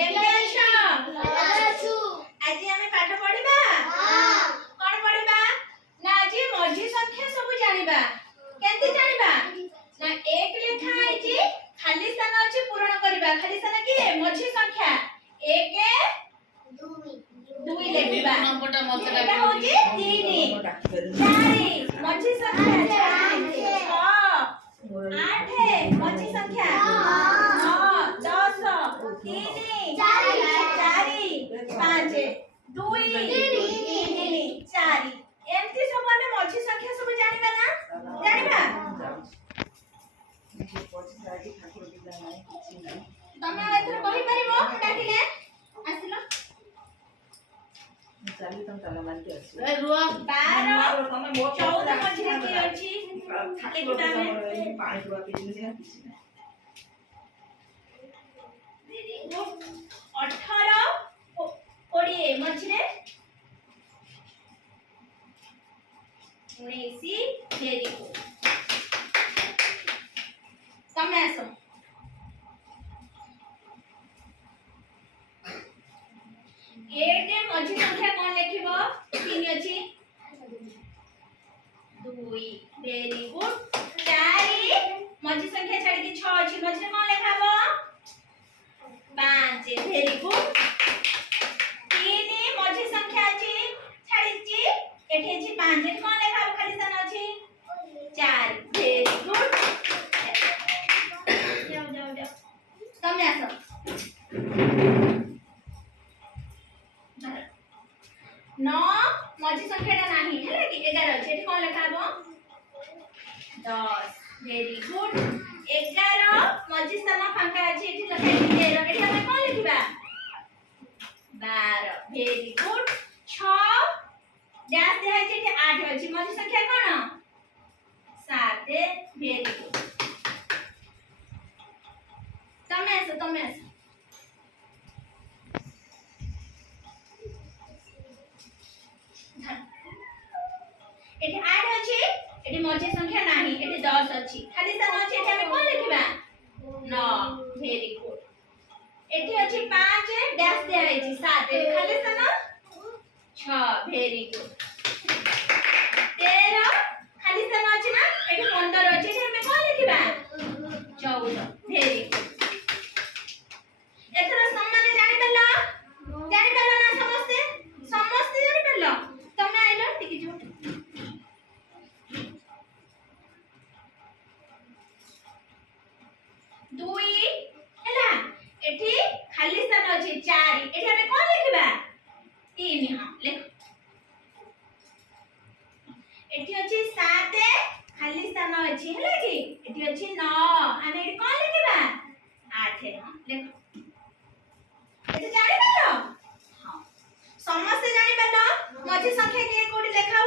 କେମିତି ଅଛ? ଭଲ ଅଛୁ। ଆଜି ଆମେ ପାଠ ପଢିବା। କଣ ପଢିବା? ନା ଆଜି ମଝି ସଂଖ୍ୟା ସବୁ ଜାଣିବା। କେମିତି ଜାଣିବା? ନା 1 ଲେଖା ହେଇଛି, ଖାଲି ସ୍ଥାନ ଅଛି ପୂରଣ କରିବା। ଖାଲି ସ୍ଥାନ କିଏ? ମଝି ସଂଖ୍ୟା 1 2 ଲେଖିବା। ଏଟା ହଉଛି 3 4 ମଝି ସଂଖ୍ୟା 6 8 ମଝି ସଂଖ୍ୟା 9 10 3 4 5 2 3 4 ଏମିତି ସବୁ ଆମେ ମଝି ସଂଖ୍ୟା ସବୁ ଜାଣିବା ନା? ଜାଣିବା। ତମେ ଏଥର କହିପାରିବ ଡାକିଲେ? ଆସିଲ। 12 14 ମଝିରେ କିଏ ଅଛି? ଲେଖିବା ଆମେ। 18 20 ମଝିରେ 19 ଭେରି ଗୁଡ୍। ତମେ ଆସ। 1 ମଝି ସଂଖ୍ୟା କଣ ଲେଖିବ? 3 ଅଛି 2 ଭେରି ଗୁଡ୍। 4 ମଝି ସଂଖ୍ୟା ଛାଡିକି 6 ଅଛି, ମଝିରେ କଣ ଲେଖାବ? 5 ଭେରି ଗୁଡ୍। 3 ମଝି ସଂଖ୍ୟା ଅଛି ଛାଡିଛି, ଏଠି ଅଛି 5, ଏଠି କଣ ଲେଖାବ? ଖାଲି ସ୍ଥାନ ଅଛି 4 ଭେରି ଗୁଡ୍। ଯାଅ ତମେ ଆସ। 9 ମଝି ସଂଖ୍ୟାଟା ନାହିଁ, ହେଲା କି? 11 ଅଛି, ଏଠି କଣ ଲେଖାବ? 10 ଭେରି ଗୁଡ୍। 11 ମଝି ସ୍ଥାନ ଫାଙ୍କା ଅଛି, ଏଠି ଲେଖା ଅଛି 13, ଏଠି ଆମେ କଣ ଲେଖିବା? 12 ଭେରି ଗୁଡ୍। 6 ଡ୍ୟାସ୍ ଦିଆ ହେଇଛି, ଏଠି 8 ଅଛି, ମଝି ସଂଖ୍ୟା କଣ? 7 ଭେରି ଗୁଡ୍। ତମେ ଆସ। ଏଠି 8 ଅଛି, ଏଠି ମଝି ସଂଖ୍ୟା ନାହିଁ, ଏଠି 10 ଅଛି, ଖାଲି ସ୍ଥାନ ଅଛି, ଏଠି ଆମେ କଣ ଲେଖିବା? 9 ଭେରି ଗୁଡ୍। ଏଠି ଅଛି 5 ଡ୍ୟାସ୍ ଦିଆ ହେଇଛି, 7 ଖାଲି ସ୍ଥାନ 6 ଭେରି ଗୁଡ୍। 13 ଖାଲି ସ୍ଥାନ ଅଛି ନା, ଏଠି 15 ଅଛି, ଏଠି ଆମେ କଣ ଲେଖିବା? 14 ଭେରି ଗୁଡ୍। ଏଥର ସମସ୍ତେ ଜାଣିପାରିଲ ନା? ସମସ୍ତେ ଜାଣିପାରିଲ? ତମେ ଆଇଲ ଟିକେ ଯୋ 2 ହେଲା, ଏଠି ଖାଲି ସ୍ଥାନ ଅଛି 4, ଏଠି ଆମେ କଣ ଲେଖିବା? 3 ହଁ ଲେଖ। ଏଠି ଅଛି 7 ଖାଲି ସ୍ଥାନ ଅଛି, ହେଲା କି? ଏଠି ଅଛି 9, ଆମେ ଏଠି କଣ ଲେଖିବା? 8 ହଁ ଲେଖ। ଏଠି ଜାଣିପାରିଲ? ହଁ ସମସ୍ତେ ଜାଣିପାରିଲ? ମଝି ସଂଖ୍ୟା କିଏ କୋଉଠି ଲେଖା